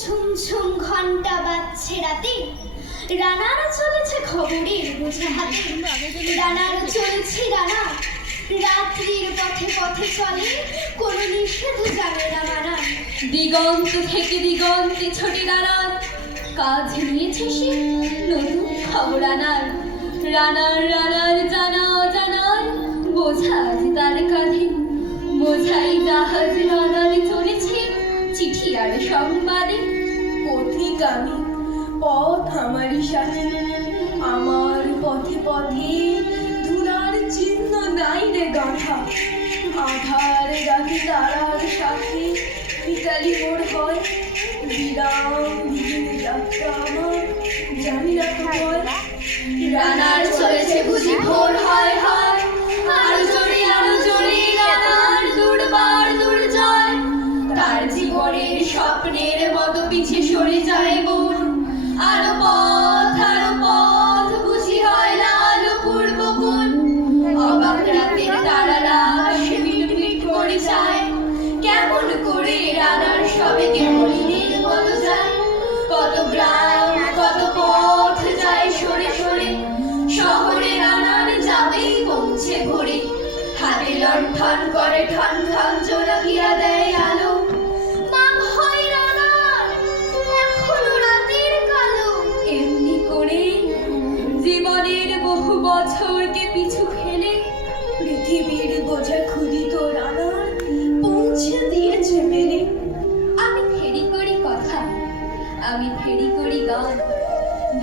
ঝুম ঝুম ঘন্টা বাজছে রাতে, রানার চলেছে খবরের বোঝা হাতে। রানার চলেছে রানা, রাত্রির পথে পথে চলে, কোনো নিষেধ জানে না মানা। দিগন্ত থেকে দিগন্তে ছোটে রানার, কাজ নিয়েছে সে নতুন খবর আনার। রানার রানার জানা অজানার বোঝা আজ তার কাঁধে, বোঝাই জাহাজ রানার চলেছে চিঠি আর সংবাদে। পথিক আমি, পথ আমারই সাথে, আমার পথে পথে ধুলার চিহ্ন নাই রে গাঁথা। আধার রাতে তারার সাথে পিতালি মোর হয়, বিরাম বিঘিনে যাত্রা আমার জানি না হয়। রানার চলেছে বুঝি ভোর হয় হয়, আরো জোরে রানার দুর্বার দুর্জয়। তার জীবনের স্বপ্নের মতো পিছে সরে যায় মন, আরো পথ বুঝি হয় লাল পূর্ব কোণ। অবাক রাতের তারারা আকাশে মিটমিট করে যায়, কেমন করে রানার সবেগে হরিণের মতো যায়। কত গ্রাম কত পথ যায় সরে সরে, শহরে রানার যাবেই পৌঁছে ভোরে। হাতে লণ্ঠন করে ঠন ঠন জোনাকিরা দেয় আলো, নাম হয় রানার, এখনো রাতের কালো। এমনি করে জীবনের বহু বছরকে পিছু ফেলে পৃথিবীর বোঝা ক্ষুদিত রানার পৌঁছে দিয়েছে মেলে। আমি ফেরি করি কথা, আমি ফেরি করি গান,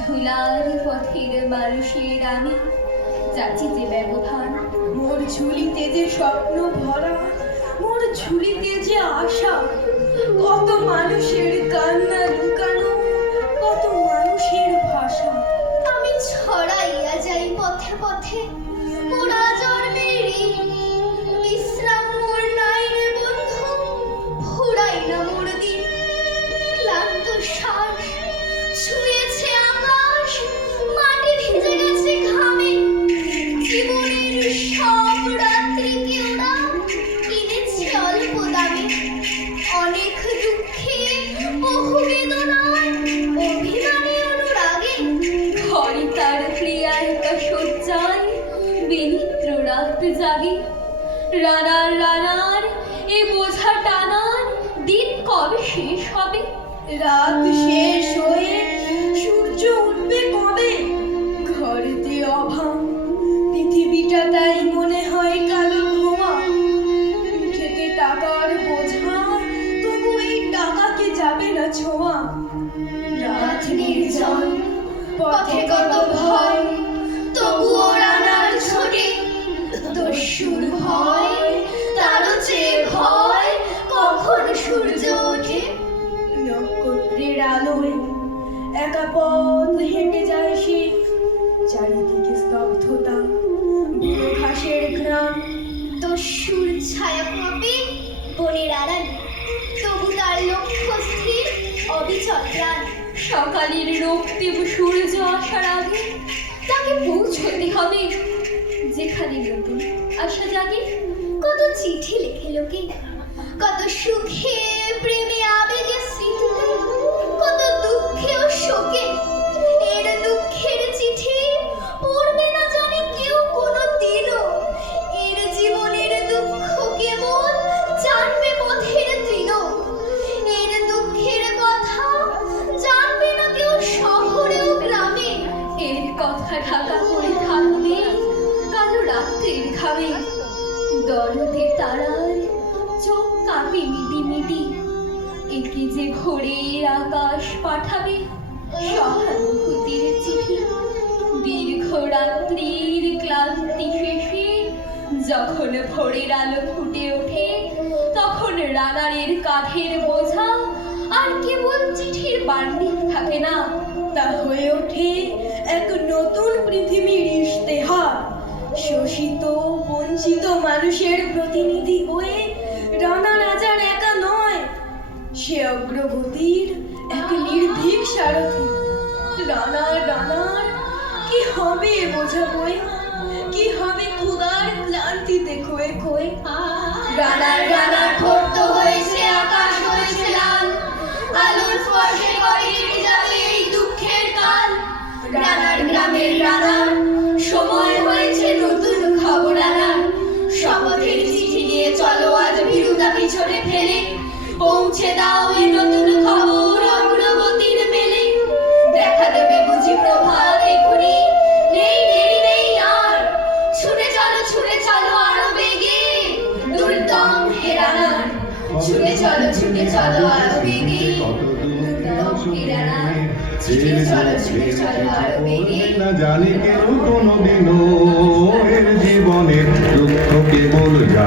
ধুলার পথের মানুষের আমি যাচ্ছি যে ব্যবধান। মোর ঝুলিতে যে স্বপ্ন ভরা, মোর ঝুলিতে যে আশা, কত মানুষের কান্না লুকানো, কত মানুষের ভাষা। আমি ছড়াইয়া যাই পথে পথে, মোরা জন্মেরই বিশ্রাম মোর নাই রে বন্ধু। ফুরাই না মোর দিন, ক্লান্ত শ্বাস ছুঁয়েছে আকাশ, মাটি ভিজে গেছে ঘামে। জীবনের সব রাত্রিকে ওরা কিনেছে অল্প দামে। অনেক দুঃখে বহু বেদনায়, অভিমানী অনুরাগে। ঘরে তার প্রিয়ার শয্যায় বিনিদ্র রাত জাগে। রানার এ বোঝা টানার দিন কবে শেষ হবে? রাত শেষ হয়ে সূর্য উঠবে কবে? ঘরেতে অভাব, পৃথিবীটা তাই মনে হয় কালো ধোঁয়া। পিঠেতে টাকার বোঝা, তবু এই টাকাকে যাবে না ছোঁয়া। রাত নির্জন, পথে কত ভয়, তবুও রানার ছোটে। দস্যুর ভয়, তারও চেয়ে ভয়, কখন সূর্য ওঠে। নক্ষত্রের আলোয় একা পথ হেঁটে যায় সে, চারিদিকে স্তব্ধতা, বুড়ো ঘাসের ঘ্রাণ। দস্যুর ছায়া কাঁপে বনের আড়ালে, তবু তার লক্ষ্য স্থির, অবিচল প্রাণ। সকালের রক্তিম সূর্য আসার আগে তাকে পৌঁছতে হবে যেখানে নতুন আশা জাগে। কত চিঠি লেখে লোকে, কত সুখে প্রেমে আবেগে স্মৃতিতে, কত দুঃখে ও শোকে। এর দুঃখের চিঠি পড়বে না জানে কেউ কোনো দিনও। এর জীবনের দুঃখ কেবল জানবে পথের তৃণ। এর দুঃখের কথা জানবে না কেউ শহরে ও গ্রামে। এর কথা ঢাকা করে থাকবে কালো রাত্রির ঘামে। দরদে তারার চোখ কাঁপে মিটি মিটি, একে যে ভোরের আকাশ পাঠাবে সহানুভূতির চিঠি। দীর্ঘ রাত্রির ক্লান্তি শেষে যখন ভোরের আলো ফুটে ওঠে, তখন রানারের কাঁধের বোঝা আর কেবল চিঠির বান্ডিল থাকে না, তা হয়ে ওঠে এক নতুন পৃথিবীর ইশতেহার। শোষিত বঞ্চিত মানুষের প্রতিনিধি হয়ে রানা রাজার একা নয়, সে অগ্রগতির এক নির্ভীক সারথি। রানার কি হবে বোঝা বয়ে, কি হবে ক্ষুধার ক্লান্তিতে খোয়ে খোয়ে। রানার ঠোঁট তো হয়েছে আকাশ হয়েছে লাল, আলোর বর্ষে করে কেটে যাবে এই দুঃখের কাল। রানার গ্রামের রানার সময় হয়েছে নতুন খবর আনার। শপথের চিঠি নিয়ে চলো আজ ভীরুতা পিছনে ফেলে, পৌঁছে দাও এই নতুন খবর অগ্রগতির মেলে। দেখা দেবে বুঝি প্রভাত এখনই, নেই দেরি নেই আর, ছুটে চলো আরো বেগে দুর্দম হে রানার। ছুটে চলো আরো বেগে দুর্দম হে রানার। ছুটে চলো আরো বেগে। না জানে কেউ কোনোদিনও এর জীবনের দুঃখ কেবল জানে।